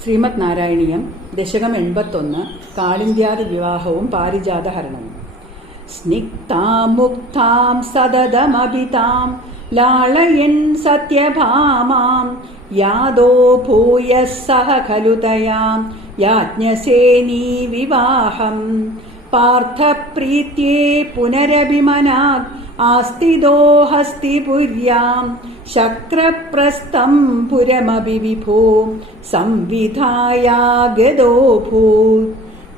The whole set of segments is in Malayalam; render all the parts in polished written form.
ശ്രീമദ് നാരായണീയം ദശകം 81 കാളിന്ത്യാദി വിവാഹവും പാരിജാതഹരണവും. സ്നിഗ്ധാം മുക്താം സതതമഭിതാം ലാളയൻ സത്യഭാമാം യാദോ ഭൂയഃ സഹ ഖലു തയാം യാജ്ഞസേനീ വിവാഹം പാർത്ഥപ്രീത്യേ പുനരഭിമനാത് ആസ്തിദോ ഹസ്തിപുര്യാം ശക്രപ്രസ്ഥം പുരമഭി വിഭോ സംവിധായാഗതോഭൂത്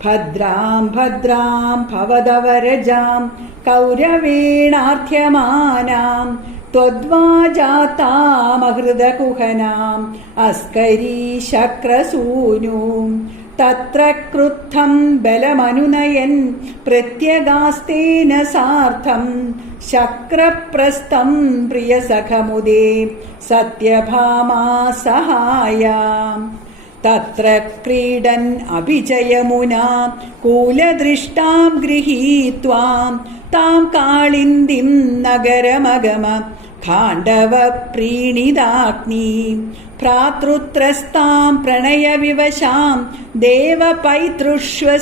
ഭദ്രാം ഭദ്രാം ഭവദവരജാം കൗരവേണാർത്ഥ്യമാനാം ത്വദ്വാജാതാമഹൃതകുഹനാം അസ്കരീ ശക്രസൂനൂം തത്ര ക്രുദ്ധം ബലമനുനയൻ പ്രത്യഗാസ്തേന സാർത്ഥം ശക്രപ്രസ്ഥം പ്രിയസഖമുദേ സത്യഭാമാ സഹായാം തത്ര ക്രീഡൻ അഭിജയമുനാ കൂലദൃഷ്ടാം ഗൃഹീത്വാ താം കാളിന്ദിം നഗരമഗമ ഖാണ്ഡവ പ്രീണിതാഗ്നി ഭ്രാതൃത്രസ്താം പ്രണയവിവശാം ദേവപൈതൃഷ്വസേയിം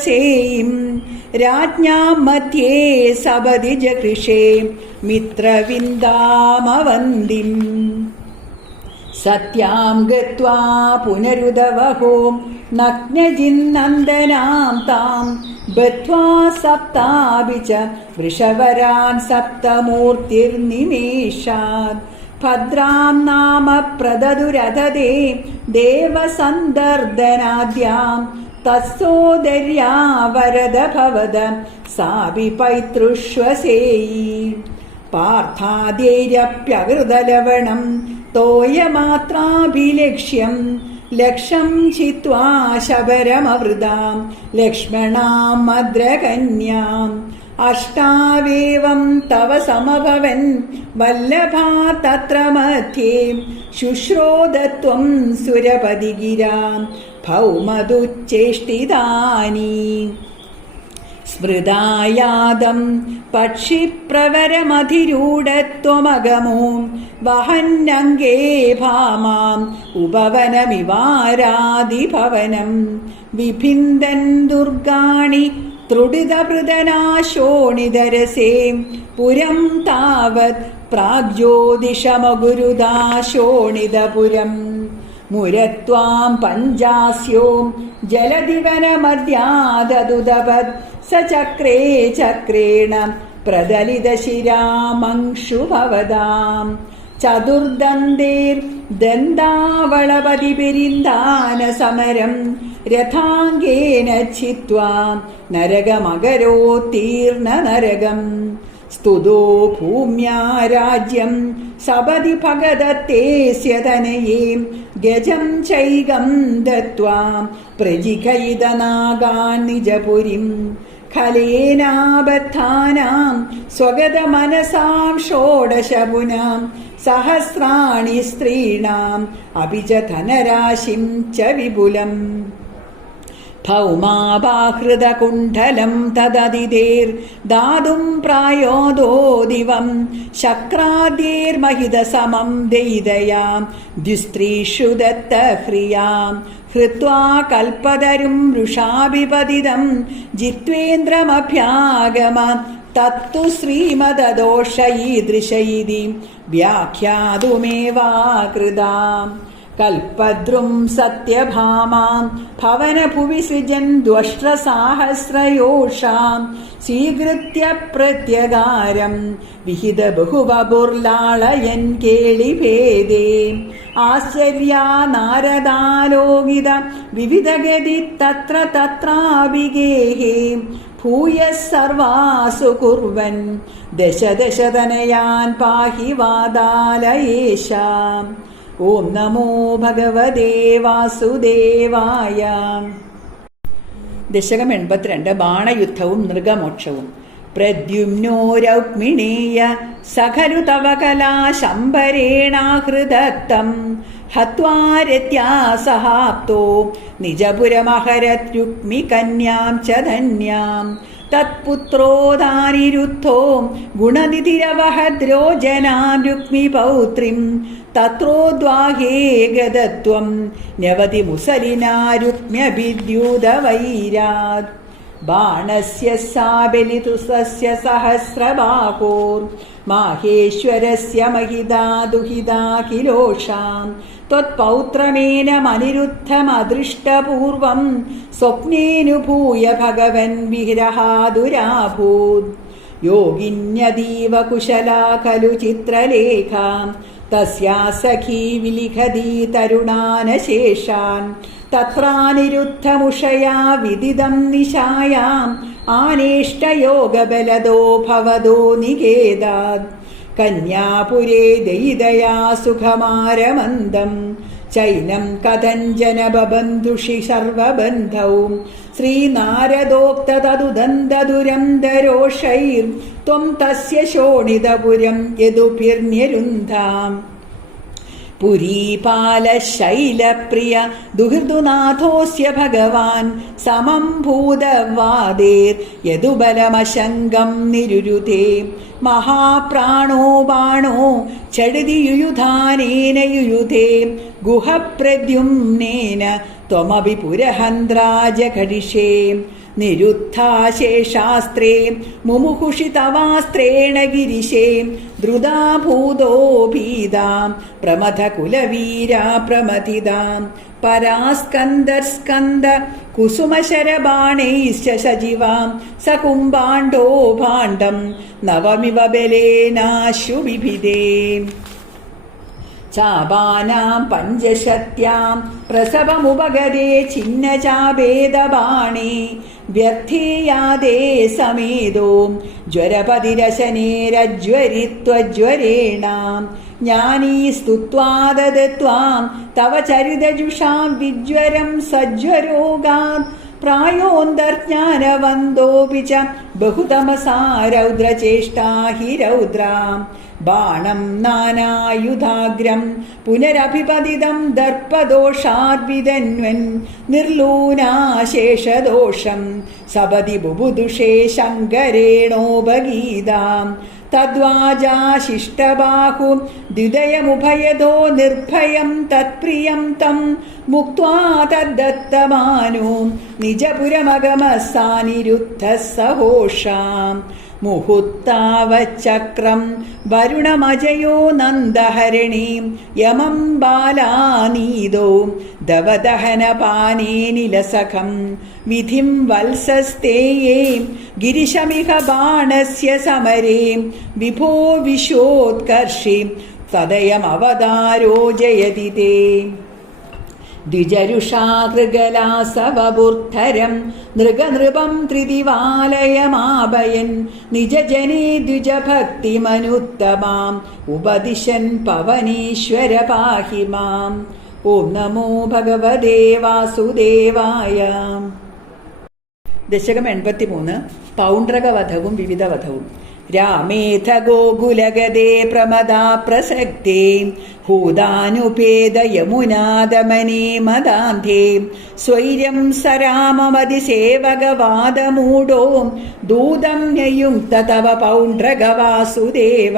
രാജ്ഞാം മധ്യേ സപദി ജഗൃഷേ മിത്രവിന്ദാമവന്ദിം സത്യാം ഗത്വാ പുനരുദവഹോ നഗ്നജിന്നന്ദനാം താം ബദ്ധ്വാ സപ്താപി ച വൃഷവരാൻ സപ്തമൂർത്തിർനിമേഷാത് ഭദ്രാം നാമ പ്രദദുരഥദേ ദേവസന്ദർദനാദ്യാം തസ്സോദര്യാ വരദ ഭവദ സാപി പൈതൃഷ്വസേയി പാർത്ഥാദ്യൈരപ്യകൃതലവണം തോയമാത്രാഭിലക്ഷ്യം ലക്ഷം ചിത്വാ ശബരമവൃതാം ലക്ഷ്മണാം മദ്രകന്യാം അഷ്ടാവേവം തവ സമഭവൻ വല്ലഭാ തത്ര മധ്യേ ശുശ്രോദത്വം സുരപതിഗിരാം ഭൗമദുച്ചേഷ്ടിതാനി സ്മൃതായാദം പക്ഷിപ്രവരമധിരൂഢത്വമഗമോ വഹന്നംഗേ ഭാമാം ഉപവനമിവാരാദിഭവനം വിഭിന്ദൻ ദുർഗാണി ത്രുടിതഭൃതനാശോണിതരസേ പുരം താവത് പ്രാഗ്ജ്യോതിഷമഗുരുദാശോണിതപുരം മുരത്വാം പഞ്ചാസ്യോ ജലദിവനമദ്യാദുദപത് സചക്രേ ചക്രേണ പ്രദലിതശിരാമംശുഭവതാം ചതുർദന്തേർ ദന്താവളപതിപിരിന്ദാന സമരം രഥാംഗേന ഛിത്വാ നരകമകരോത്തീർണ നരകം സ്തുതോ ഭൂമ്യാ രാജ്യം സപദി ഭഗദത്തേസ്യ തനയേ ഗജം ചൈകം ദത്വാ പ്രജിഖയിതനാഗാൻ നിജപുരിം ഖലേനാബദ്ധാനാം സ്വഗതമനസാം ഷോഡശപുനാം സഹസ്രാണി സ്ത്രീണാം അപി ച ധനരാശിം ച വിപുലം ഭൗമാഭാഹൃതകുണ്ഡലം തദതിതേർ ദാതും പ്രായോദോ ദിവം ശക്രാദ്യേർമഹിതസമം ദയിതയാം ദ്വിസ്ത്രീഷു ദത്തഹ്രിയാം ഹൃത്വാ കൽപ്പതരും വൃഷാഭിപതിതം ജിത്വേന്ദ്രമഭ്യാഗമ തത്തു ശ്രീമദദോഷയീദൃശൈതി വ്യാഖ്യാതുമേവാകൃതാം കൽപദ്രും സത്യഭാമാം ഭവനഭുവി സൃജൻ ദ്വഷ്ട്രസാഹസ്രയോഷാം സ്വീകൃത്യ പ്രത്യകാരം വിഹിത ബഹുവപുർലാളയൻ കേളിഭേദേ ആശ്ചര്യാ നാരദാലോകിത വിവിധഗതി തത്ര തത്രാഭിഗേഹേ ഭൂയഃ സർവാസു കുർവൻ ദശ ദശതനയാൻ പാഹി വാദാലയേഷാം. ഓം നമോ ഭഗവതേ വാസുദേവായ. ദശകം 82 ബാണയുദ്ധവും നൃഗമോക്ഷവും. പ്രദ്യുമ്നോ രൗക്മിണീയ സഖലു തവ കലാ ശംഭരേണാഹൃതത്തം ഹത്വാരത്യാ സഹാപ്തോ നിജപുരമഹരത് രുക്മി കന്യാം ച ധന്യാം തത്പുത്രോദാനിരുദ്ധോ ഗുണനിധിരവഹദ്രോ ജനാം രുക്മിപൗത്രിം തത്രോദ്വാഹേ ഗതത്വം നവതി മുസലിനാ രുക്മ്യഭിദ്യൂതവൈരാത് ബാണസ്യ സാബലിതുസസ്യ സഹസ്രബാഹോർ മാഹേശ്വരസ്യ മഹിതാ ദുഹിതാ കിലോഷാം ത്വത്പൗത്രമേനമനിരുദ്ധമദൃഷ്ടപൂർവം സ്വപ്നേനുഭൂയ ഭഗവൻ വിരഹാദുരാഭൂത് യോഗിന്യതീവ കുശലാ ഖലു ചിത്രലേഖാം തസ്യാ സഖീ വിലിഖതി തരുണാനശേഷാൻ തത്രാനിരുദ്ധമുഷയാ വിദിതം നിശായാം ആനേഷ്ടയോഗബലദോ ഭവദോ നികേതാത് കന്യാപുരേ ദയിതയാ സുഖമാരമന്ദം ചൈനം കഥഞ്ജന ബബന്ധുഷി സർവബന്ധൗ ശ്രീനാരദോക്തതദുദന്തദുരന്തരോഷൈർ ത്വം തസ്യ ശോണിതപുരം യദുഭിർന്യരുന്ധാം പുരീപാലശൈലപ്രിയ ദുഹൃദുനാഥോസ്യ ഭഗവാൻ സമം ഭൂതവാദേർ യദുബലമശങ്കം നിരുരുതേ മഹാപ്രാണോ ബാണോ ചടിതി യുയുധാനേന യുയുധേ ഗുഹപ്രദ്യുമ്നേന ത്വമപി പുരഹന്ത്രാജഘടിഷേ നിരുദ്ധാശേഷാസ്ത്രേ മുമുഹുഷി തവാസ്ത്രേണ ഗിരിശേ ദ്രുതാഭൂതോ ഭീതാം പ്രമഥകുലവീരാ പ്രമഥിതാം പരാസ്കന്ദർസ്കന്ദ കുസുമശരബാണൈശ്ച സജീവാം സകുംഭാണ്ഡോ ഭാണ്ഡം നവമിവ ബലേനാശുബിഭിദേ ചാപാനാം പഞ്ചശത്യാം പ്രസവമുപഗതേ ഛിന്നചാഭേദബാണേ വ്യർത്ഥേയാദേ സമേതോ ജ്വരപതിരശനേരജ്വരിത്വജ്വരേണാം ജ്ഞാനീ സ്തുത്വാദത്വാം തവ ചരിതജുഷാം വിജ്വരം സജ്വരോഗാത് പ്രായോന്തർജ്ഞാനവന്തോപി ച ബഹുതമസാ രൗദ്രചേഷ്ടാ ഹി രൗദ്രാം ബാണം നാനായുധാഗ്രം പുനരഭിപതിതം ദർപ്പദോഷാദ്വിതന്വൻ നിർലൂനാശേഷദോഷം സപതി ബുബുദുഷേ ശങ്കരേണോപഗീതാം തദ്വാജാശിഷ്ടബാഹു ദ്വിദയമുഭയതോ നിർഭയം തത്പ്രിയം തം മുക്ത്വാ തദ്ദത്തമാനോ നിജപുരമഗമസാനിരുദ്ധഃ സഹോഷാം മുഹുത്താവച്ചക്രം വരുണമജയോ നന്ദഹരിണീം യമം ബാലാനീദോ ദവദഹനപാനേനിലസഖം വിധിം വത്സസ്തേയേ ഗിരിശമിഹ ബാണസ്യ സമരേ വിഭോ വിശോത്കർഷി സദയമവതാരോ ജയതി തേ ദ്വിജരുഷാകൃഗലാസവബുദ്ധരം നൃഗനൃപം ത്രിദിവാലയമാഭയൻ നിജജനേ ദ്വിജഭക്തിമനുത്തമാം ഉപദിശൻ പവനീശ്വര പാഹി മാം. ഓം നമോ ഭഗവതേ വാസുദേവായ. ദശകം 83 പൗണ്ഡ്രകവധവും വിവിധ വധവും. രാമേഥ ഗോകുലഗതേ പ്രമദാ പ്രസക്തേ ഹൂതാനുപേത യമുനാദമനേ മദാന്ധേ സ്വൈര്യം സരാമമതിസേവകവാദമൂഢോ ദൂതം ന്യയുക്ത തവ പൗണ്ഡ്രകവാസുദേവ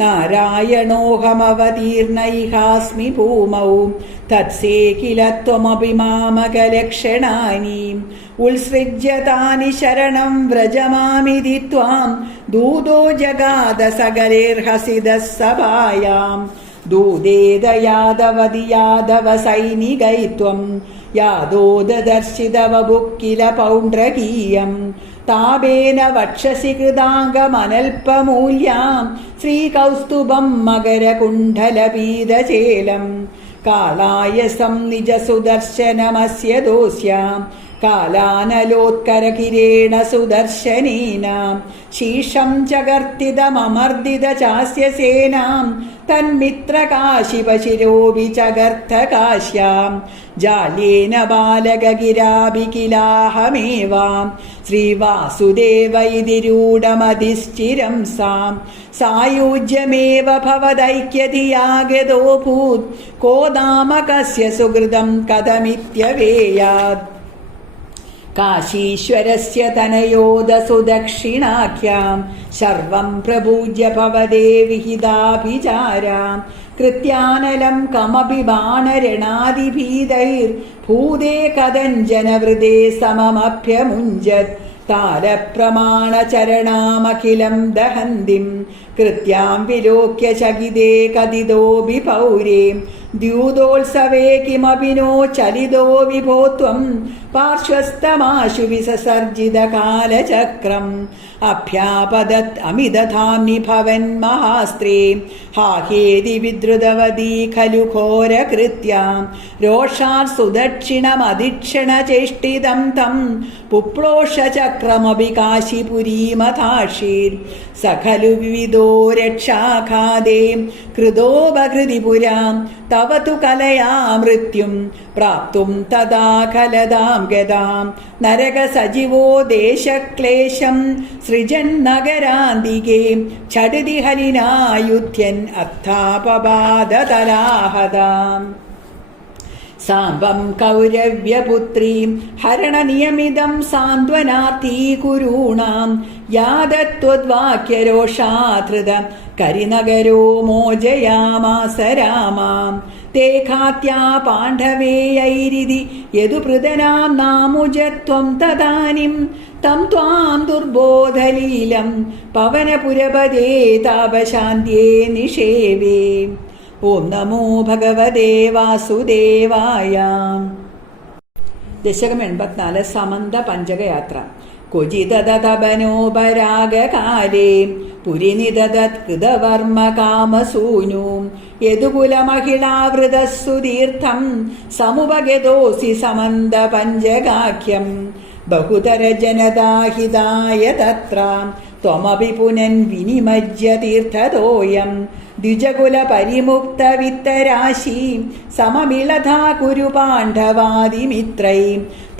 നാരായണോഹമവതീർണൈഹാസ്മി ഭൂമൗ തത്സേ കില ത്വമപി മാമകലക്ഷണാനി ഉത്സൃജ്യതാനി ശരണം വ്രജമാമിതി ത്വാം ദൂതോ ജഗാദ സകലേർഹസിതഃ സഭായാം ദൂതേത യാദവതി യാദവ സൈനികൈത്വം യാദോദർശിതവ ബുക്കില പൗണ്ഡ്രകീയം താപേന വക്ഷസി കൃതാംഗമനൽപമൂല്യാം ശ്രീകൗസ്തുഭം മകരകുണ്ഡലപീതചേലം കാളായസം നിജസുദർശനമസ്യ ദോസ്യാം കാലാനലോത്കരകിരേണ സുദർശനേന ശീർഷം ചകർത്തിതമർദിത ചാസ്യ സേനാം തന്മിത്രകാശിപശിരോപി ചകർത്തകാശ്യാം ജാലേന ബാലകഗിരാഭികിലാഹമേവാം ശ്രീവാസുദേവൈതി രൂഢമധിശ്ചിരം സാം സായുജ്യമേവ ഭവദൈക്യധിയാഗതോഭൂത് കോ നാമ കസ്യ സുഹൃദം കഥമിത്യവേയാത് കാശീശ്വരസ്യ തനയോദസു ദക്ഷിണാഖ്യാം സർവം പ്രപൂജ്യ ഭവതേ വിഹിതാഭിചാരാം കൃത്യാനലം കമപി ബാണരണാദിഭീതൈർഭൂതേ കദഞ്ജനവൃതേ സമമഭ്യമുഞ്ജത് താലപ്രമാണചരണാമഖിലം ദഹന്തിം കൃത്യാം വിലോക്യ ചകിതേ കദിതോപി പൗരേ ദ്യൂതോത്സവേ കിമപി നോ ചലിതോ വിഭോ ത്വം പാർശ്വസ്തമാശു വിസസർജിതകാലചക്രം അഭ്യാപദത് അമിതധാംനി ഭവൻ മഹാസ്ത്രേ ഹാഹേതി വിദ്രുതവതീ ഖലു ഘോരകൃത്യാം രോഷാത് സുദക്ഷിണമധിക്ഷണചേഷ്ടിതം തം പുപ്ലോഷചക്രമപി കാശിപുരീമഥാഷീർ സ ഖലു വിവിധോ രക്ഷാഘാതേ കൃതോപകൃതി പുരാം തവ തു കലയാ മൃത്യും പ്രാപ്തും തഥാ ഖലതാം ഗതാം നരക സജീവോ ദേശക്ലേശം സൃജന്നഗരാന്തികേ ഛടിതി ഹരിനായുധ്യൻ അർത്ഥാപപാദതലാഹതാം സാംബം കൗരവ്യപുത്രീം ഹരണനിയമിതം സാന്ത്വനാർത്ഥീ കുരൂണാം യാദത്വദ്വാക്യരോഷാധൃത കരിനഗരോ മോചയാമാസ രാമാം തേ ഘാത്യാ പാണ്ഡവേയൈരിതി യദുപൃതനാം നാമുജത്വം തദാനിം തം ത്വാം ദുർബോധലീലം പവനപുരപദേ താപശാന്ത്യേ നിഷേവേ. ഓം നമോ ഭഗവതേ വാസുദേവായ. ദശകം 84 സമന്ത പഞ്ചകയാത്ര. ക്വചിതതപനോപരാഗകാലേ പുരിനിദദത് കൃതവർമ്മ കാമസൂനു യദുകുലമഹിളാവൃതസ്സുതീർത്ഥം സമുപഗതോസി സമന്ത പഞ്ചകാഖ്യം ബഹുതരജനതാഹിതായ തത്ര ത്വമപി പുനൻ വിനിമജ്യ തീർത്ഥതോയം ദ്വിജകുല പരിമുക്ത വിത്തരാശി സമമിളധാ കുരു പാണ്ഡവാദിമിത്രൈ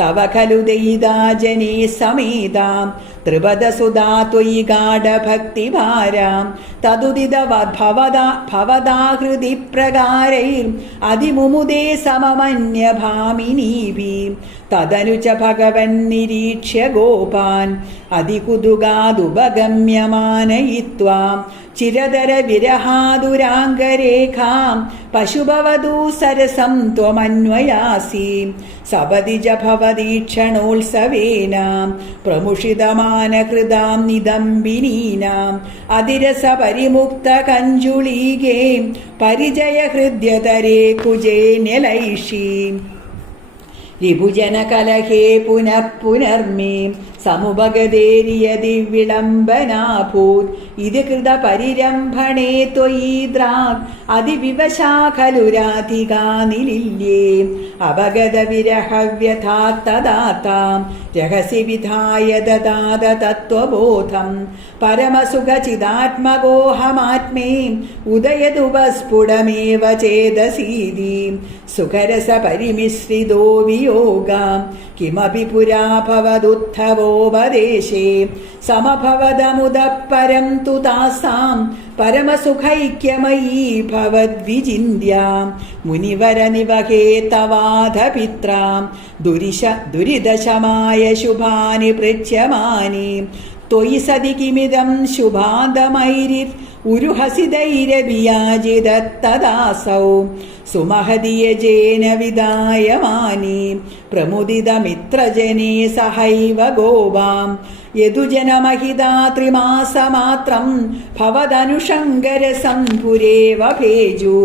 തവ ഖലു ദയിതാജനേ സമേതാം ത്രിപദസുധാ ത്വയി ഗാഢഭക്തിഭാരാം തദുദിതവദ്ഭവദാ ഹൃദി പ്രകാരൈർ അതിമുമുദേ സമമന്യഭാമിനീഭിः തദനു ച ഭഗവൻ നിരീക്ഷ്യ ഗോപാൻ അതികുതുകാദുപഗമ്യമാനയിത്വാ ചിരതര വിരഹാദുരാംഗരേഖാം പശുഭവതൂ സരസം ത്വമന്വയാസി സപതി ജ ഭവദീക്ഷണോത്സവേന പ്രമുഷിതമാനകൃതാം നിദംബിനീനാം അതിരസ പരിമുക്ത കഞ്ജുളീകേ പരിചയ ഹൃദ്യതരേ കുജേ ന്യലൈഷി രിഭുജനകലഹേ പുനഃപുനർമേ സമുപഗതേരിയതി വിളംബനാഭൂത് ഇതി കൃത പരിരംഭണേ ത്വയീദ്രാഗ് അതിവിവശാ ഖലു രാധികാ നിലില്യേ അപഗത വിരഹവ്യഥാത്തദാതാം രഹസി വിധായ ദദാത തത്വബോധം പരമസുഖചിദാത്മകോഹമാത്മേ ഉദയതുപസ്ഫുടമേവ ചേതസീതി സുഖരസ പരിമിശ്രിതോ വിയോഗാം കിമപി പുരാ ഭവദുത്ഥവോപദേശേ സമഭവദമുദഃപരം തു താസാം പരമസുഖൈക്യമയീ ഭവദ്വിചിന്യാം മുനിവരനിവഹേ തവാധപിത്രാം ദുരിതശമായ ശുഭാനി പൃച്യമാനി ത്വയി സതി കിമിദം ശുഭാന്തമൈരിത് ഉരുഹസിതൈരവിയാജിതത്തദാസൗ സുമഹദിയജേന വിദായമാനി പ്രമുദിതമിത്രജനേ സഹൈവ ഗോവാം യദുജനമഹിതാ ത്രിമാസമാത്രം ഭവദനുഷങ്കരസം പുരേവ ഭേജു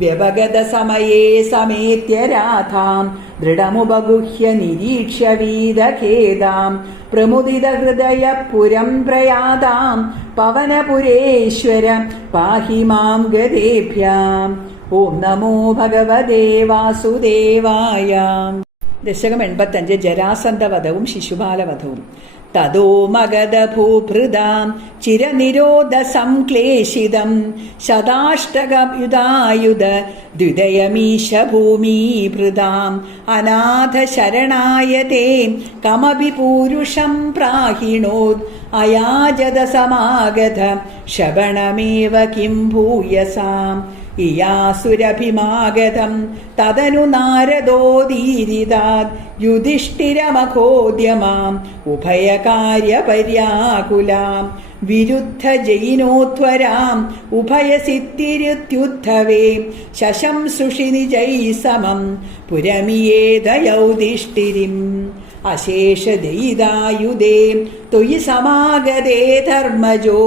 വ്യപഗത സമയേ സമേത്യ രാധാം ദൃഢമുപഗുഹ്യ നിരീക്ഷ്യ വീതഖേദാം പ്രമുദിത ഹൃദയ പുരം പ്രയാതാം പവനപുരേശ്വര പാഹി മാം ഗതേഭ്യാം. ഓം നമോ ഭഗവതേ വാസുദേവായ. ദശകം 85 ജരാസന്ധവധവും ശിശുപാലവധവും. തദോ മഗധഭൂഭൃതാം ചിരനിരോധ സംക്ലേശിതം ശതാഷ്ടകയുധായുധ ദ്വിതയമീശ ഭൂമീഭൃതാം അനാഥ ശരണായതേ കമപി പൂരുഷം പ്രാഹിണോത് അയാജത സമാഗത ശവണമേവ കിം ഭൂയസാം ഇയാസുരഭിമാഗതം തദനു നാരദോദീരിതാത് യുധിഷ്ഠിരമഖോദ്യമാം ഉഭയകാര്യപര്യാകുലാം വിരുദ്ധ ജൈനോധ്വരാം ഉഭയസിദ്ധിരുത്യുദ്ധവേ ശശംസുഷി നിജൈ സമം പുരമിയേതയൗധിഷ്ഠിരിം അശേഷദൈതായുധേ ത്വയി സമാഗതേ ധർമ്മജോ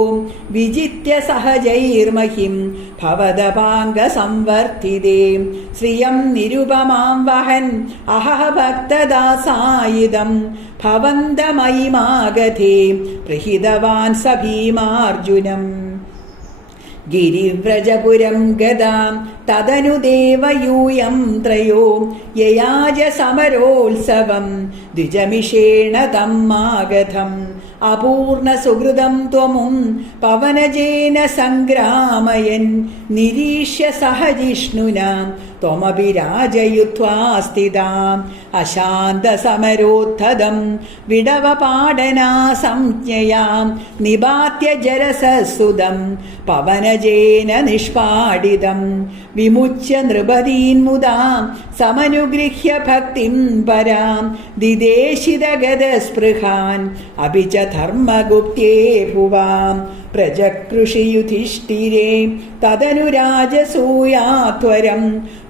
വിജിത്യ സഹജൈർമഹിം ഭവദപാംഗസംവർദ്ധിതേ ശ്രിയം നിരുപമാം വഹൻ അഹഃ ഭക്തദാസായുധം ഭവന്തമയിമാഗധേ പ്രഹിതവാൻ സ ഭീമാർജുനം ഗിരിവ്രജപുരം ഗതാം തദനു ദേവയൂയം ത്രയോ യയാജ സമരോത്സവം ദ്വിജമിഷേണ തമ്മാഗതം അപൂർണ സുഹൃദം ത്വമും പവനജേന സംഗ്രാമയൻ നിരീക്ഷ്യ സഹജിഷ്ണുനാ ത്വമഭിരാജയുത്വാ സ്ഥിതാം അശാന്ത സമരോത്ഥതം വിടവപാടനാ സംജ്ഞയാം നിപാത്യ ജരസസുതം പവനജേന നിഷ്പാടിതം വിമുച്യ നൃപതീന്മുദാ സമനുഗൃഹ്യ ഭക്തിം പരാം ദിദേശിതഗതസ്പൃഹാൻ അഭി ച ധർമ്മഗുപ്തേ ഭുവാം പ്രജകൃഷി യുധിഷ്ഠിരേ തദനു രാജസൂയാത്വരം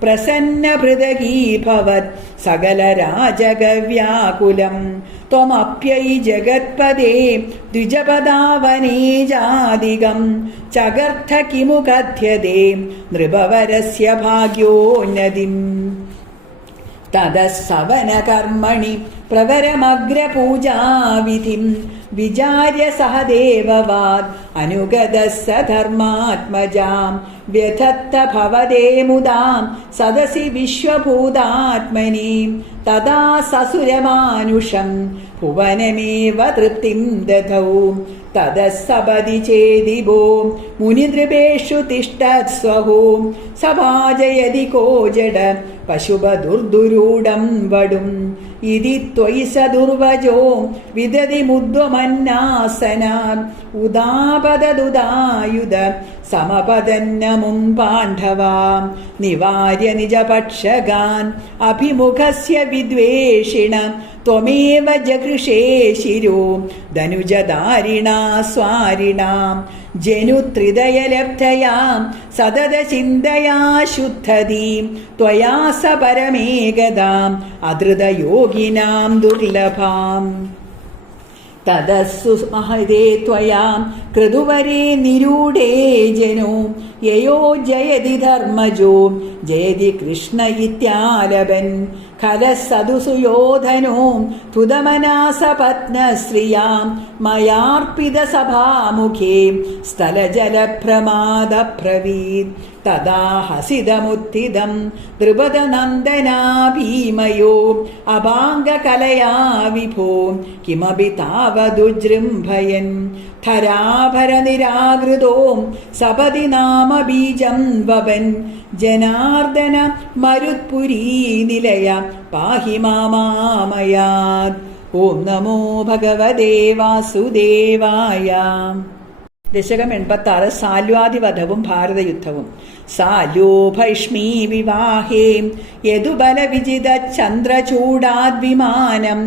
പ്രസന്നഭൃതഗീഭവത് സകലരാജഗവ്യാകുലം ത്വമപ്യൈ ജഗത്പദേ ദ്വിജപദാവനേജാദികം ചകർത്ഥ കിമു കഥ്യതേ നൃപവരസ്യ ഭാഗ്യോന്നതിം തതസ്സവനകർമ്മണി പ്രവരമഗ്രപൂജാവിധിം വിചാര്യ സഹദേവവാദ് അനുഗതഃ സ ധർമാത്മജാം വ്യഥത്ത ഭവതേ മുദാം സദസി വിശ്വഭൂതാത്മനി തദാ സസുരമാനുഷം ഭുവനമേവ തൃപ്തിം ദധൗ തദസ്സപദി ചേദിവോ മുനിനൃപേഷു തിഷ്ഠത്സ്വഹോ സഭാജയതി കോ ജഡ പശുപദുർദുരൂഢം വടും ഇതി ത്വയി സ ദുർവജോ വിദതി മുദ്വമന്നാസനാൻ ഉദാപദുദായുധ സമപതന്നമും പാണ്ഡവാം നിവാര്യ നിജപക്ഷഗാൻ അഭിമുഖസ്യ വിദ്വേഷിണ ത്വമേവ ജഗൃഷേ ശിരോ ധനുജധാരിണാ സ്വാരിണാം ജനുത്രിദയലബ്ധയാം സതത ചിന്തയാ ശുദ്ധതീം ത്വയാ സ പരമേകദാം അധൃതയോഗിനാം ദുർലഭാം തദസ്സു മഹദേ ത്വയാം കൃതുവരേ നിരൂഢേ ജനോ യയോ ജയതി ധർമ്മജോ ജയതി കൃഷ്ണ ഇത്യാലപൻ ഖലസദുസുയോധനോ തുതമനാസപത്നശ്രിയാം മയാർപ്പിത സഭാമുഖേ സ്ഥലജലപ്രമാദബ്രവീത് തദാ ഹസിതമുത്ഥിതം ദ്രുപദനന്ദനാ ഭീമയോ അപാംഗകലയാ വിഭോ കിമപി താവദുജൃംഭയൻ ധരാഭരനിരാകൃതോ സപതി നാമ ബീജം വപൻ ജനാർദ്ദന മരുത്പുരീ നിലയ പാഹി മാമാമയാത്. ഓം നമോ ഭഗവതേ വാസുദേവായ. ദശകം 86 സാല്വാദിവധവും ഭാരതയുദ്ധവും. സാല്യോ ഭൈഷ്മീ വിവാഹേ യദുബലവിജിത ചന്ദ്രചൂടാദ്വിമാനം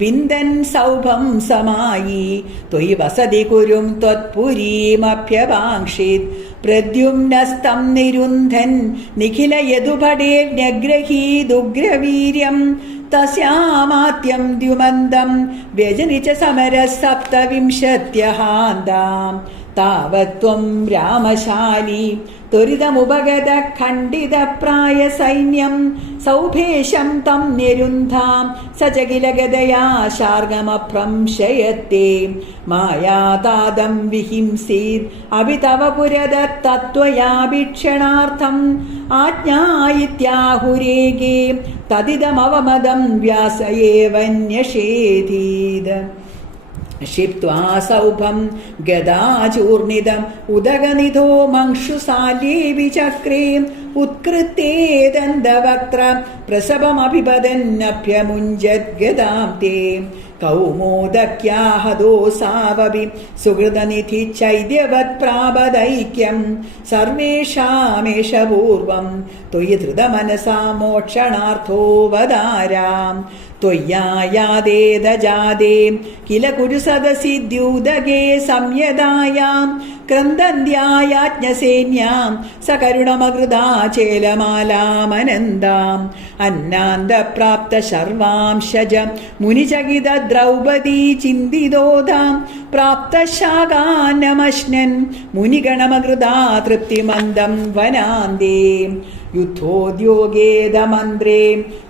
വിന്ദൻ സൗഭം സമായി ത്വയി വസതി കുരും ത്വത്പുരീമഭ്യവാങ്ഷിത് പ്രദ്യുമ്നസ്തം നിരുന്ധൻ നിഖില യദുപടേർന്യഗ്രഹീദുഗ്രവീര്യം തസ്യാമാത്യം ദ്യുമന്തം വ്യജനി ച സമരഃ സപ്തവിംശത്യഹാന്താം താവത്വം രാമശാലി ത്വരിതമുപഗത ഖണ്ഡിത പ്രായ സൈന്യം സൗഭേശം തം നിരുന്ധാം സചകില ഗദയാ ശാർഗമഭ്രംശയത്തെ മായാതാദം വിഹിംസീത് അഭിതവ പുരത തത്വയാഭിക്ഷണാർത്ഥം ആജ്ഞായിത്യാഹുരേഗേ തദിദമവമദം വ്യാസയേവന്യഷേധീത് ക്ഷിപ്ത്വാ സൗഭം ഗദാചൂർണിതം ഉദഗനിധോ മംക്ഷുസാല്യേ വിചക്രേ उत्कृते दन्तवक्त्र प्रसवमभिपदन्नभ्यमुञ्जद्गदां ते कौमोदक्याहदोसावपि सुहृदनिधिचैद्यवत्प्रापदैक्यं सर्वेषामेष पूर्वं त्वयि धृतमनसा मोक्षणार्थोऽवतारां त्वय्यायादेदजादे किल कुरु सदसि द्यूदगे संयदायां क्रन्दन्त्यायाज्ञसेन्यां सकरुणमकृदा चेलमालामनन्दाम् अन्नान्दप्राप्तशर्वांशज मुनिचकितद्रौपदी चिन्तितोदां प्राप्तशाकान्नमश्नन् मुनिगणमकृदा तृप्तिमन्दं वनान्दे युद्धोद्योगेदमन्त्रे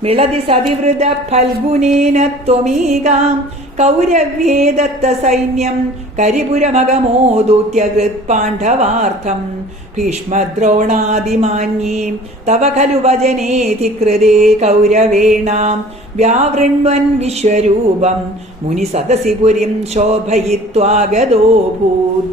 मिलति सतिवृत फल्गुनेन त्वमीगां कौरव्ये दत्तसैन्यं करिपुरमगमोदूत्यकृत्पाण्डवार्थं भीष्मद्रोणादिमान्ये तव खलु वचनेति कृते कौरवेणां व्यावृण्वन् विश्वरूपं मुनिसदसि पुरीं शोभयित्वागतोऽभूत्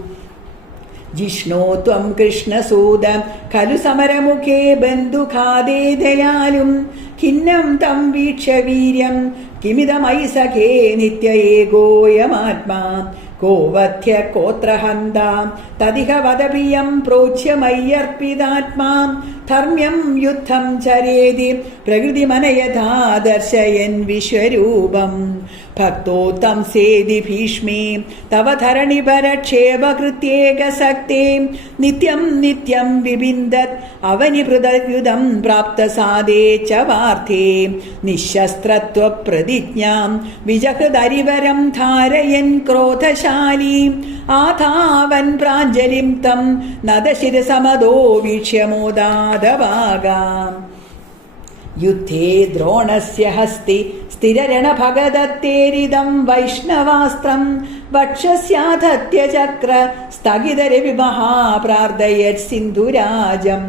जिष्णो त्वं कृष्णसूत खलु समरमुखे बन्धुखादे दयालुं खिन्नं तं वीक्ष्य वीर्यं किमिदमयि सखे नित्य एकोऽयमात्मा कोवध्य कोऽत्र हन्ता तदिह वदप्रियं प्रोच्य मय्यर्पितात्मा धर्म्यं युद्धं चरेति प्रकृतिमनयथा दर्शयन् विश्वरूपं भक्तोत्तं सेदि भीष्मे तव धरणिपरक्षेपकृत्येकशक्ते नित्यं नित्यं विबिन्दत् अवनिपृतयुधं प्राप्तसादे च वार्थे निःशस्त्रत्वप्रतिज्ञां विजहृदरिवरं धारयन् क्रोधशाली आधावन् प्राञ्जलिं तं नदशिरसमदो वीक्ष्य मोदादभागाम् युद्धे द्रोणस्य हस्ति स्थिररणभगदत्तेरिदं वैष्णवास्त्रं वक्षस्याधत्य चक्र स्थगितरविमहाप्रार्थयत् सिन्धुराजं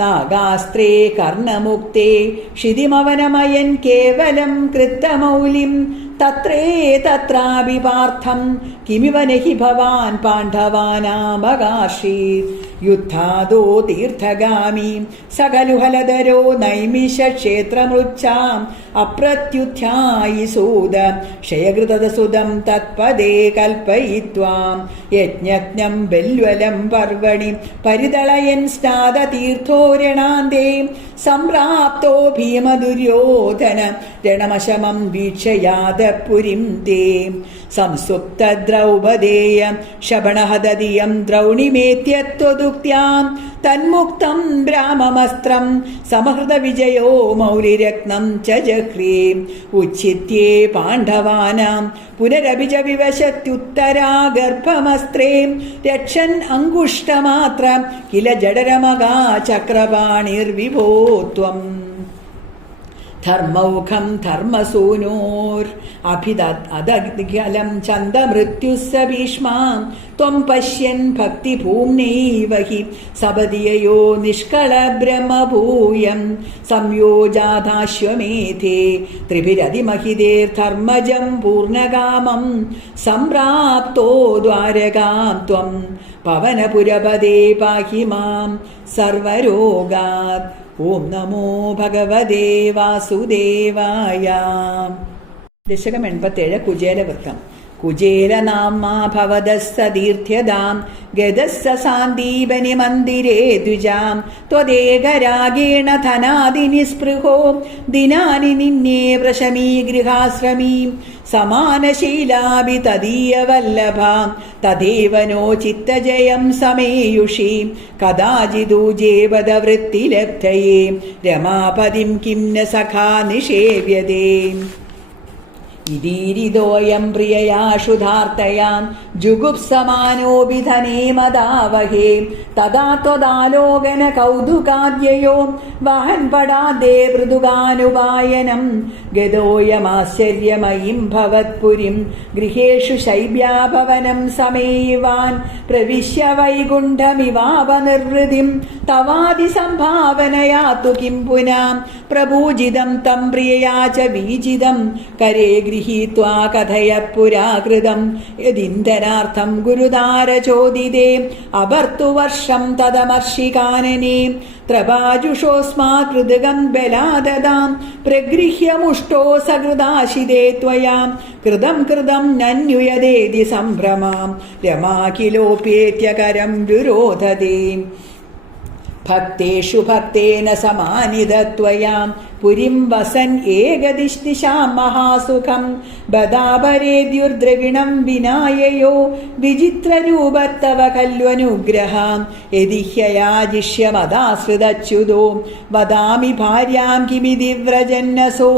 नागास्त्रे कर्णमुक्ते क्षितिमवनमयन् केवलं कृत्तमौलिं तत्रापि पार्थं किमिव नहि भवान् पाण्डवानामगार्षीत् युद्धादो तीर्थगामी सकलुहलधरो नैमिषक्षेत्रमृच्छाम् अप्रत्युत्थ्यायि सूद क्षयकृतदसुदं तत्पदे कल्पयित्वा यज्ञज्ञं बेल्वलं पर्वणि परिदलयन् स्नादतीर्थोरणान्ते सम्प्राप्तो भीमदुर्योधन रणमशमं वीक्षयाद पुरीं ते संसुप्तद्रौपदेय शबणहदधियं द्रौणिमेत्यत्वदुक्त्यां तन्मुक्तं ब्राह्ममस्त्रं समहृतविजयो मौलिरत्नं च जह्रे उच्छित्ये पाण्डवानां पुनरपि च विवशत्युत्तरा गर्भमस्त्रे रक्षन् अङ्गुष्ठमात्र किल जडरमगा चक्रपाणिर्विभो त्वम् धर्मौखं धर्मसूनोरभिददलं छन्दमृत्युः स भीष्मां त्वं पश्यन् भक्तिभूम्नैव हि सपदीययो निष्कळब्रह्मभूयं संयोजादाश्वमेधे त्रिभिरधिमहितेर्धर्मजं पूर्णकामं सम्प्राप्तो द्वारकां त्वं पवनपुरपदे पाहि मां सर्वरोगात् ഓം നമോ ഭഗവതേ വാസുദേവായ. ദശകം 87 കുചേലവൃത്തം. കുചേലനാമ്മാ ഭവതസ്സതീർത്ഥ്യതാം ഗതസ്സ സാന്ദീപനി മന്ദിരേ ദ്വിജാം ത്വദേകരാഗേണ ധനാദിനിസ്പൃഹോ ദിനാനി നിന്നേ പ്രശമീഗൃഹാശ്രമീം സമാനശീലാഭി തദീയവല്ലഭാം തഥൈവ നോ ചിത്തജയം സമേയുഷി കദാചിദൂജേവദ വൃത്തിലബ്ധയേ രമാപതിം കിം ന സഖാ നിഷേവ്യതേ. ഇതീരിതോയം പ്രിയയാശുധാർത്തയാം ജുഗുപ്സമാനോപി ധനേ മദാവഹേ തഥാ ത്വദാലോകന കൗതുകാദ്യയോ വഹൻ പടാദേ മൃദുകാനുപായനം ഗതോയമാശ്ചര്യമയീം ഭവത്പുരിം ഗൃഹേഷു ശൈബ്യാഭവനം സമേവാൻ പ്രവിശ്യ വൈകുണ്ഠമിവാപനിർവൃതിം തവാദി സംഭാവനയാ തു കിം പുനാം പ്രപൂജിതം തം പ്രിയയാ ച വീജിതം കരേ ഗൃഹീത്വാ കഥയ പുരാകൃതം യദിന്ധനാർത്ഥം ഗുരുതാരചോദിതേ അഭർത്തുവർഷം തദമർഷികാനനേ ത്രപാജുഷോസ്മാത് കൃതകം ബലാദതാം പ്രഗൃഹ്യമുഷ്ടോ സകൃതാശിതേ ത്വയാ കൃതം കൃതം നന്യുയതേതി സംഭ്രമാം രമാഖിലോപേത്യകരം വിരോധതേ ഭക്തേഷു ഭക്തേന സമാനിതത്വയാ പുരിം വസൻ ഏകദിശ്നിശാം മഹാസുഖം ബദാപരേദ്യുർദ്രവിണം വിനായയോ വിചിത്രരൂപത്തവ കല്വനുഗ്രഹാം യദിഹ്യയാജിഷ്യമദാശ്രിതച്യുതോ വദാമി ഭാര്യാം കിമിതി വ്രജന്നസോ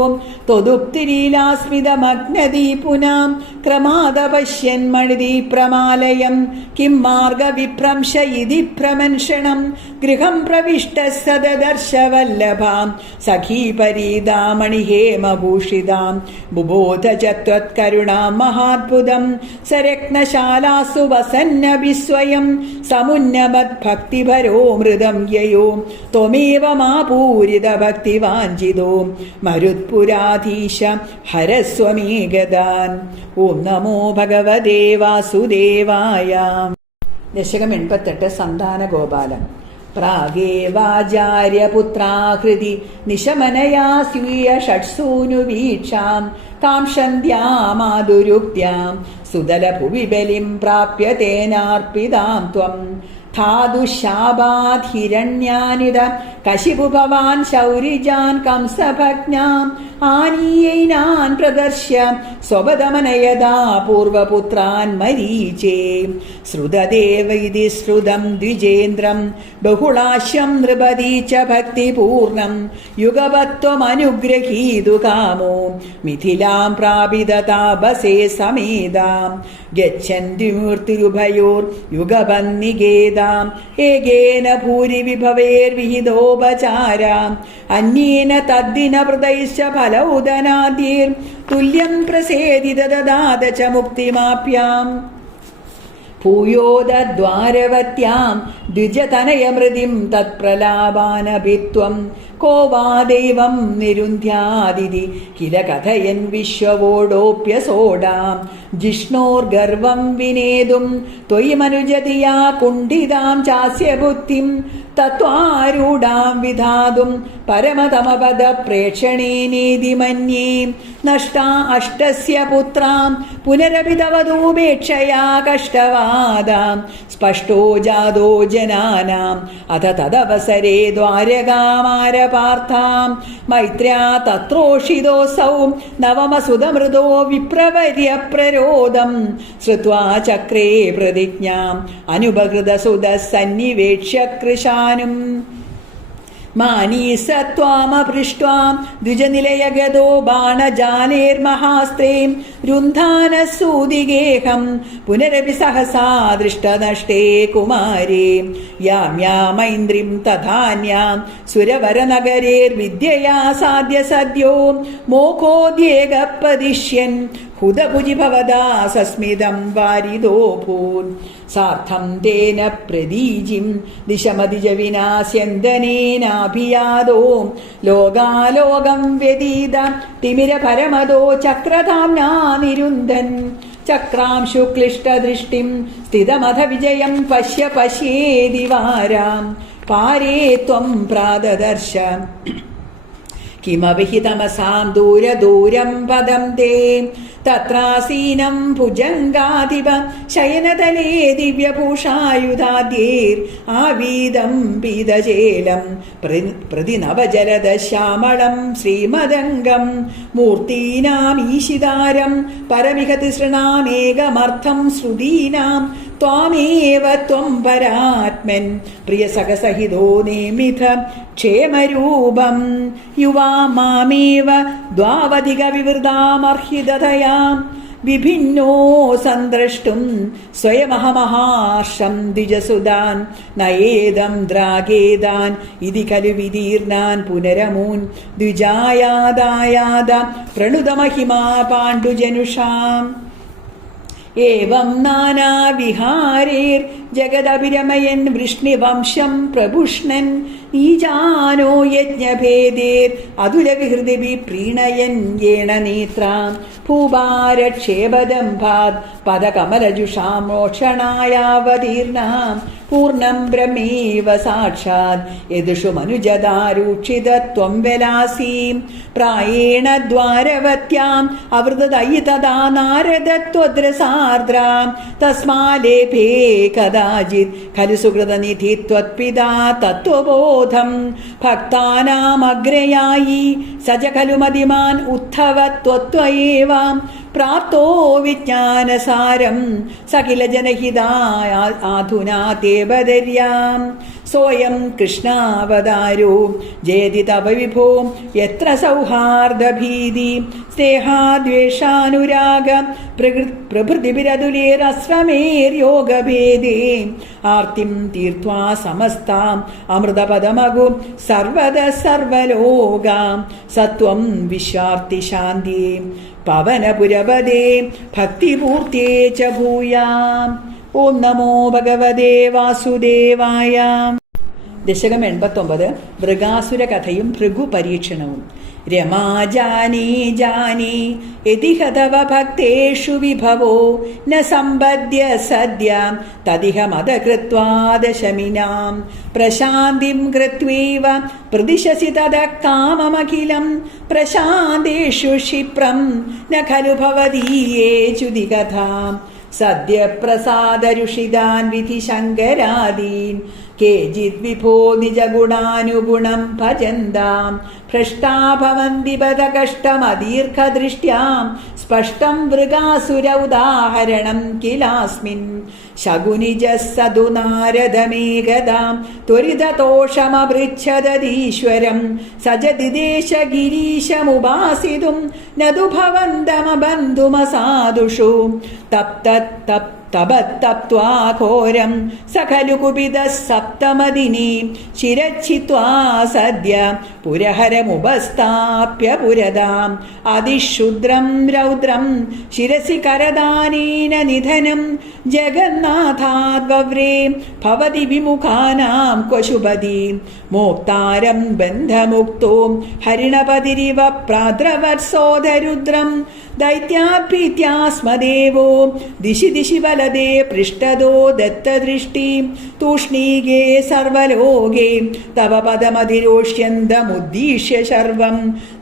ത്വദുക്തിലീലാസ്മിതമഗ്നദീ പുനാം ക്രമാദപശ്യന്മണിതി പ്രമാലയം കിം മാർഗവിഭ്രംശ ഇതി പ്രമൻഷണം ഗൃഹം പ്രവിഷ്ട സദദർശവല്ലഭാം സഖീ പരീതാമണിഹേമഭൂഷിതാം ബുബോധചത്വത്കരുണാം മഹാത്ഭുതം സരത്നശാലാസു വസന്നഭിസ്വയം സമുന്നമദ്ഭക്തിഭരോ മൃദം യയോ ത്വമേവമാപൂരിത ഭക്തിവാഞ്ചിതോ മരുത്പുരാധീശ ഹരസ്വമേ ഗദാൻ. ഓം നമോ ഭഗവതേ വാസുദേവായ. ദശകം 88 സന്താന ഗോപാലം. പ്രാഗേവാചാര്യപുത്രാഹൃതി നിശമനയാ സ്വീയ ഷട്സൂനുവീക്ഷാം കാംക്ഷന്ത്യാമാതുരുക്ത്യാം സുതലഭുവി ബലിം പ്രാപ്യ തേനാർപ്പിതാം ത്വം ധാതുശാപാധിരണ്യാനിത കശിപു ഭവാൻ ശൗരിജാൻ കംസഭഗ്നാം ആനീയൈനാൻ പ്രദർശ്യ സ്വപദമനയദാ പൂർവപുത്രാൻ മരീചേ ശ്രുതദേവ ഇതി ശ്രുതം ദ്വിജേന്ദ്രം ബഹുളാശ്യം നൃപതി ച ഭക്തിപൂർണം യുഗപത്വമനുഗ്രഹീതു കാമോ മിഥിലാം പ്രാപിത താപസേ സമേതാം ഗച്ഛന്തിമൂർത്തിരുഭയോർ യുഗപന്നികേതാം ഏകേന ഭൂരി വിഭവേർവിഹിതോപചാരാം അന്യേന തദ്ദിന പ്രദൈശ്ച ഫലൗദനാദ്യൈർ തുല്യം പ്രസേദിത ദദാത ച മുക്തിമാപ്യാം ഭൂയോദ്വാരവത്യാം ദ്വിജതനയമൃതിം തത്പ്രലാപാനഭിത്വം കോ വാ ദൈവം നിരുന്ധ്യാദിതി കില കഥയൻ വിശ്വവോടോപ്യസോടാം ജിഷ്ണോർഗർവം വിനേതും ത്വയി മനുജതിയാ കുണ്ഠിതാം ചാസ്യ ബുദ്ധിം തത്വാരൂഢാം വിധാതും പരമതമപദ പ്രേക്ഷണേനേതി മന്യേ നഷ്ടാ അഷ്ടസ്യ പുത്രാം പുനരപി തവതൂപേക്ഷയാ കഷ്ടവാദാം സ്പഷ്ടോ ജാതോ ജനാനാം അഥ തദവസരേ ദ്വാരകാമാരപാർത്ഥാം മൈത്ര്യാ തത്രോഷിതോസൗ നവമസുതമൃതോ വിപ്രവര്യ പ്രരോദം ശ്രുത്വാ ചക്രേ പ്രതിജ്ഞാം അനുപകൃതസുത സന്നിവേക്ഷ്യ കൃശാനും മാനീസത്വാമപൃഷ്ട്വാം ദ്വിജനിലയഗതോ ബാണജാലേർമഹാസ്ത്രേം രുന്ധാനസൂതിഗേഹം പുനരപി സഹസാ ദൃഷ്ടനഷ്ടേ കുമാരേ യാമ്യാമൈന്ദ്രിം തഥാന്യാം സുരവരനഗരേർവിദ്യയാ സാദ്യ സദ്യോ മോഘോദ്യേകപ്പതിഷ്യൻ ഹുതഭുജി ഭവദാ സസ്മിതം വാരിദോ ഭൂൻ സാർത്ഥം തേന പ്രദീജിം ദിശമതിജ വിനാശ്യന്തനേനാഭിയാദോ ലോകാലോകം വ്യതീത തിമിര പരമദോ ചക്രധാംനാ നിരുന്ധൻ ചക്രാംശു ക്ലിഷ്ടദൃഷ്ടിം സ്ഥിതമഥ വിജയം പശ്യ പശ്യേതി വാരാം പാരേ ത്വം പ്രാദദർശ കിമവിഹിതമസാം ദൂരദൂരം പദം തേ തത്രാസീനം ഭുജംഗാധിപ ശയനതലേ ദിവ്യഭൂഷായുധാദ്യേർ ആവീതം പീതചേലം പ്രതിനവജലദശ്യാമളം ശ്രീമദംഗം മൂർത്തീനാമീശിതാരം പരമിഹ തിസൃണാമേകമർത്ഥം ശ്രുതീനാം ത്വാമേവ ത്വം പരാത്മൻ പ്രിയസഖസഹിതോ നേമിഥ ക്ഷേമരൂപം യുവാ മാമേവ ദ്വാവധിക വിവൃതാമർഹിതതയാം വിഭിന്നോ സന്ദ്രഷ്ടും സ്വയമഹമഹാർഷം ദ്വിജസുതാൻ നയേദം ദ്രാഗേദാൻ ഇതി ഖലു വിദീർണാൻ പുനരമൂൻ ദ്വിജായാദായാദ പ്രണുതമഹിമാ പാണ്ഡുജനുഷാം ഏവം നാനാവിഹാരേർ ജഗദഭിരമയൻ വൃഷ്ണിവംശം പ്രഭുഷ്ണൻ നീജാനോ യജ്ഞഭേദേർ അതുലവിഹൃതിഭി പ്രീണയൻ യേണ നേത്രാം ഭൂഭാരക്ഷേപദംഭാത് പദകമലജുഷാം മോക്ഷണായാവതീർണാം പൂർണ്ണം ബ്രഹ്മേവ സാക്ഷാത് യദുഷു മനുജദാരൂക്ഷിതത്വം വെലാസീം പ്രായേണ ദ്വാരവത്യാം അവൃതദയി തദാ നാരദത്വദ്രസാർദ്രാം തസ്മാലേഭേ കദാചിത് ഖലു സുഹൃതനിധി ത്വത്പിതാ തത്വബോധം ഭക്താനാമഗ്രയായി സജ ഖലു മതിമാൻ ഉദ്ധവത്വത്വയേവ പ്രാപ്തോ വിജ്ഞാനസാരം സകില ജനഹിതായ ആധുനാ ദേവദര്യാം സോയം കൃഷ്ണാവതാരോ ജയതി തവ വിഭോ യത്ര സൗഹാർദ്ദഭീതി സ്നേഹാദ്വേഷാനുരാഗ പ്രഭൃതിഭിരതുലേരശ്രമേര്യോഗഭേദേ ആർത്തിം തീർത്വാ സമസ്താം അമൃതപദമഗു സർവദ സർവലോകാം സത്വം വിശ്വാർത്തി ശാന്തി പവനപുരപദേ ഭക്തിപൂർത്തേ ച ഭൂയാം. ഓം നമോ ഭഗവതേ വാസുദേവായ. ദശകം 89. മൃഗാസുര കഥയും ഭൃഗു പരീക്ഷണവും. രമാ ജാനീ ജാനീ യതിഹ തവ ഭക്തേഷു വിഭവോ ന സമ്പദ്യ സദ്യ തദിഹ മദകൃത്വാ ദശമിനാം പ്രശാന്തിം കൃത്വൈവ പ്രതിശസി തദ കാമമഖിലം പ്രശാന്തേഷു ക്ഷിപ്രം ന ഖലു ഭവദീയേചുതി കഥാം സദ്യപ്രസാദരുഷിതാൻ വിധി ശങ്കരാദീൻ കേചിത് വിഭോ നിജഗുണാനുഗുണം ഭജന്താം ഭ്രഷ്ടാ ഭവന്തി ബദകഷ്ടമദീർഘദൃഷ്ട്യാം സ്പഷ്ടം മൃഗാസുര ഉദാഹരണം കിലാസ്മിൻ ശകുനിജ സദു നാരദമേകദാം ത്വരിതതോഷമപൃച്ഛദീശ്വരം സജദിദേശ ഗിരീശമുപാസിതും നതു ഭവന്തമബന്ധുമസാധുഷു തപത്തപ്ത്വാഘോരം സഖലു കുപിത സപ്തമദിനി ശിരച്ഛിത്വാ സദ്യ പുരഹരമുപസ്ഥാപ്യ പുരതാം അതിശുദ്രം രൗദ്രം ശിരസി കരദാനേന നിധനം ജഗന്നാഥാദ്വവ്രേ ഭവതി വിമുഖാനാം ക്വശുപതി മോക്താരം ബന്ധമുക്തോ ഹരിണപതിരിവ പ്രാദ്രവത്സോധരുദ്രം ദൈത്യാഭീത്യാസ്മദേവോ ദിശി ദിശി വലദേ പൃഷ്ടദോ ദത്തദൃഷ്ടി തൂഷ്ണീകേ സർവലോകേ തവ പദമധിരോഷ്യന്തമുദ്ദീശ്യ ശർവം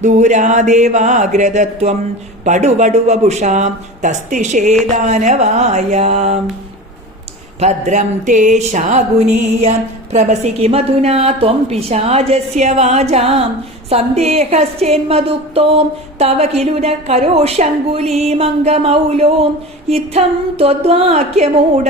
ദൂരാദേവാഗ്രതത്വം പടുവടുവപുഷാം തസ്തിഷേദാനവായാം ഭദ്രം തേ ശാകുനീയ പ്രഭസി കിമധുനാ ത്വം പിശാചസ്യ വാചാം സന്ദേഹശ്ചേന്മദുക്തോ തവ കിലുന കരോഷങ്കുലീമംഗമൗലോ ഇത്തം ത്വദ്വാക്യമൂഢ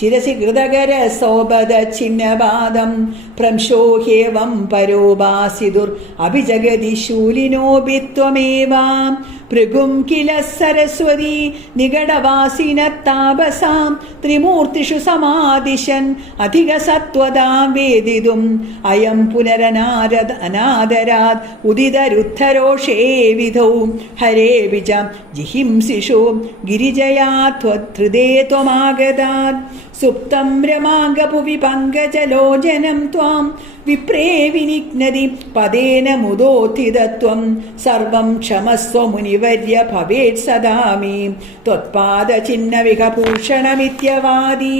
ശിരസി കൃതകര സോപദ ഛിന്നപാദം ഭ്രംശോ ഹ്യേവം പരോപാസിദുർ അഭിജഗതി ശൂലിനോപി ത്വമേവാം ഭൃഗും കില സരസ്വതി നിഗടവാസിന താപസാം ത്രിമൂർത്തിഷു സമാദിശൻ അധിക സത്വതാം വേദിതും അയം പുനരനാദരാത് ഉദിതരുദ്ധരോഷേ വിധൗ ഹരേ വിജ ജിഹിംസിഷു ഗിരിജയാ ത്വധൃതേ ത്വമാഗതാത് സുപ്തം രമാംഗപുവി പങ്കജലോചനം ത്വാം വിപ്രേ വിനിഘ്നതി പദേന മുദോത്ഥിതത്വം സർവം ക്ഷമസ്വ മുനിവർയ ഭവേത് സദാ മേ ത്വത്പാദചിഹ്നവിഹഭൂഷണമിത്യവാദി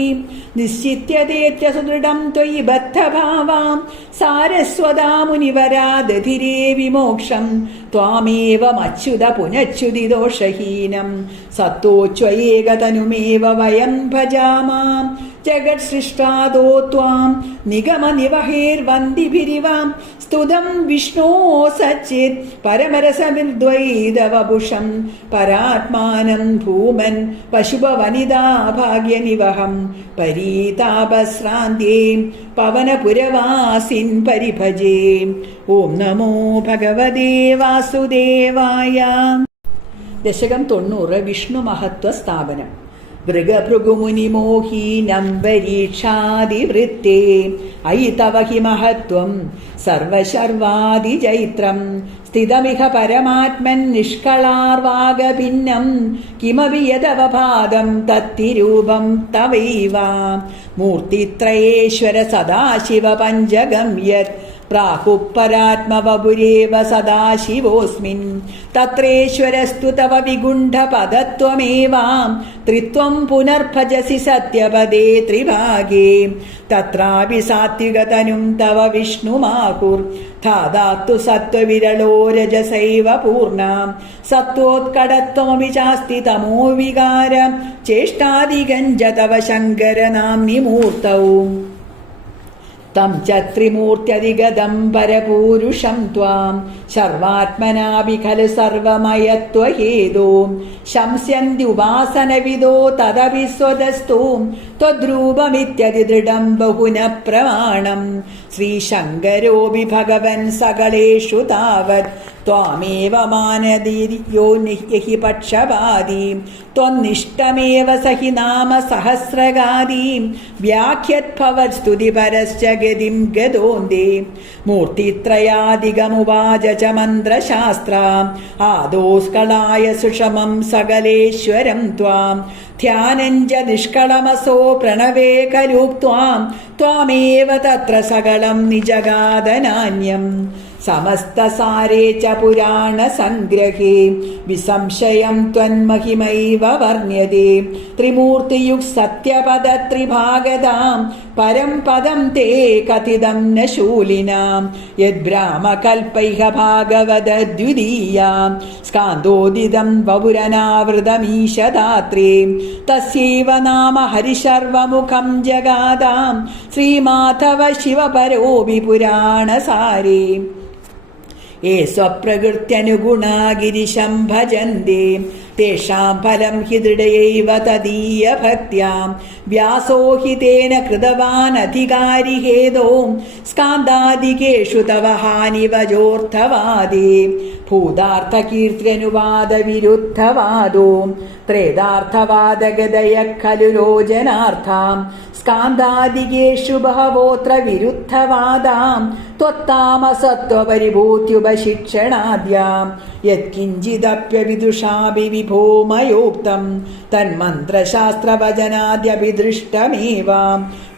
നിശ്ചിത്യതേത്യ സുദൃഢം ത്വയി ബദ്ധഭാവാം സാരസ്വതാ മുനിവരാദധിരേ വിമോക്ഷം ത്വാമേവമച്യുത പുനച്യുതി ദോഷഹീനം സത്തോച്വയേകതനുമേവ വയം ഭജാമാം ജഗത് സൃഷ്ടാദോ ത്വാം നിഗമ നിവഹേർവന്ദിഭിരിവാം സ്തുതം വിഷ്ണോ സച്ചിത് പരമരസമിർദ്വൈതവപുഷം പരാത്മാനം ഭൂമൻ പശുപവനിതാ ഭാഗ്യനിവഹം പരീതാപശ്രാന്ത്യേ പവനപുരവാസിൻ പരിഭജേ. ഓം നമോ ഭഗവതേ വാസുദേവായ. ദശകം 90. വിഷ്ണു മഹത്വ സ്ഥാപനം. ഭൃഗഭൃഗുമുനിമോഹീനം പരീക്ഷാദിവൃത്തേ അയി തവ ഹി മഹത്വം സർവശർവാദിജൈത്രം സ്ഥിതമിഹ പരമാത്മൻ നിഷ്കളാർവാഗഭിന്നം കിമപി യദവപാദം തത്തിരൂപം തവൈവ മൂർത്തിത്രയേശ്വര സദാശിവ പഞ്ചഗം യത് പ്രാഹുപരാത്മവപുരേവ സദാശിവോऽസ്മിൻ തത്രേശ്വരസ്തു തവ വിഗുണ്ഠപദത്വമേവാം ത്രിത്വം പുനർഭജസി സത്യപദേ ത്രിഭാഗേ തത്രാപി സാത്വികതനും തവ വിഷ്ണുമാകുർ ധാതാത്തു സത്വവിരളോ രജസൈവ പൂർണ്ണാം സത്വോത്കടത്വമപി ചാസ്തി തമോ വികാര ചേഷ്ടാദികഞ്ച തവ ശങ്കരനാംനി മൂർത്തവും തം ച ത്രിമൂർത്യധിഗതം പരപൂരുഷം ത്വാം സർവാത്മനാഭി ഖലു സർവമയത്വഹേതോ ശംസ്യന്തി ഉപാസനവിദോ തദപി സ്വതസ്തു ത്വദ്രൂപമിത്യതിദൃഢം ബഹുന പ്രമാണം ശ്രീശങ്കരോപി ഭഗവൻ സകലേഷു താവത് ത്വാമേവ മാനദീര്യോ നിഹ്യഹി പക്ഷപാദി ത്വന്നിഷ്ടമേവ സഹി നാമ സഹസ്രഗാദി വ്യാഖ്യദ്ഭവത് സ്തുതിപരശ്ച ഗതിം ഗതോന്തേ മൂർത്തിത്രയാധികമുവാച ച മന്ത്രശാസ്ത്ര ആദോസ്കളായ സുഷമം സകലേശ്വരം ത്വാം ധ്യാനഞ്ച നിഷ്കളമസോ പ്രണവേ കലൂക്ത്വാം ത്വാമേവ തത്ര സകളം നിജഗാദനാന്യം സമസ്തസാരേ ച പുരാണ സംഗ്രഹേ വിസംശയം ത്വന്മഹിമൈവ വർണ്യതേ ത്രിമൂർത്തിയുഗ് സത്യപദ ത്രിഭാഗതാം പരം പദം തേ കഥിതം ന ശൂലിനാം യദ്ബ്രാഹ്മകൽപ്പൈഹ ഭാഗവത ദ്വിതീയാം സ്കാന്തോദിതം വപുരനാവൃതമീശദാത്രേ തസ്യൈവ നാമ ഹരിശർവമുഖം ജഗാദാം ശ്രീമാധവ ശിവപരോപി പുരാണസാരേ ये स्वप्रकृत्यनुगुणा गिरिशं भजन्ते तेषां फलं हि दृढयैव तदीयभक्त्यां व्यासो हि तेन कृतवान् अधिकारी हेदो स्कान्दादिकेषु तव हानिवजोऽर्थवादे भूतार्थकीर्त्यनुवादविरुद्धवादो त्रेदार्थवादगदयः खलु रोजनार्थां स्कान्दादिकेषु बहवोऽत्र विरुद्धवादां त्वत्तामसत्त्वपरिभूत्युपशिक्षणाद्यां यत्किञ्चिदप्यविदुषापि विभो मयोक्तं तन्मन्त्रशास्त्रवचनाद्यपि दृष्टमेव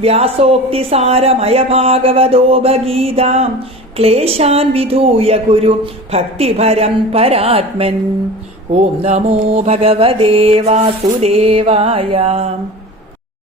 व्यासोक्तिसारमयभागवतोपगीतां क्लेशान् विधूय कुरु भक्तिभरं परात्मन् ॐ नमो भगवते वासुदेवाय।